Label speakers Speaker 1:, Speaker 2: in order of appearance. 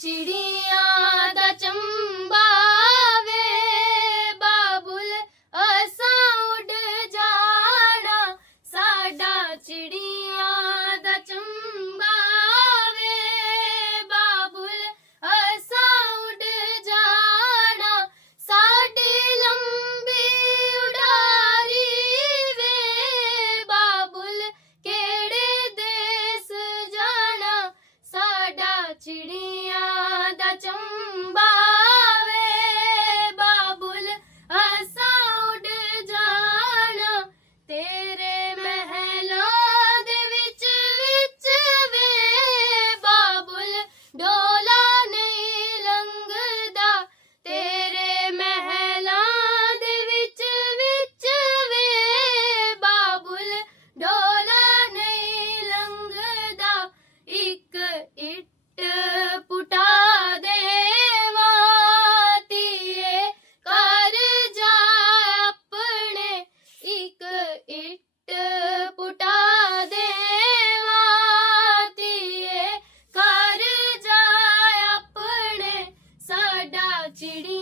Speaker 1: चिड़िया दा चंबा वे बाबुल असा उड जाड़ा साडा चिड़िया दा चंबा वे बाबुल असा उड जाड़ा साडी लंबी उडारी वे, बाबुल केड़े देश जाना। साडा चिड़िया steady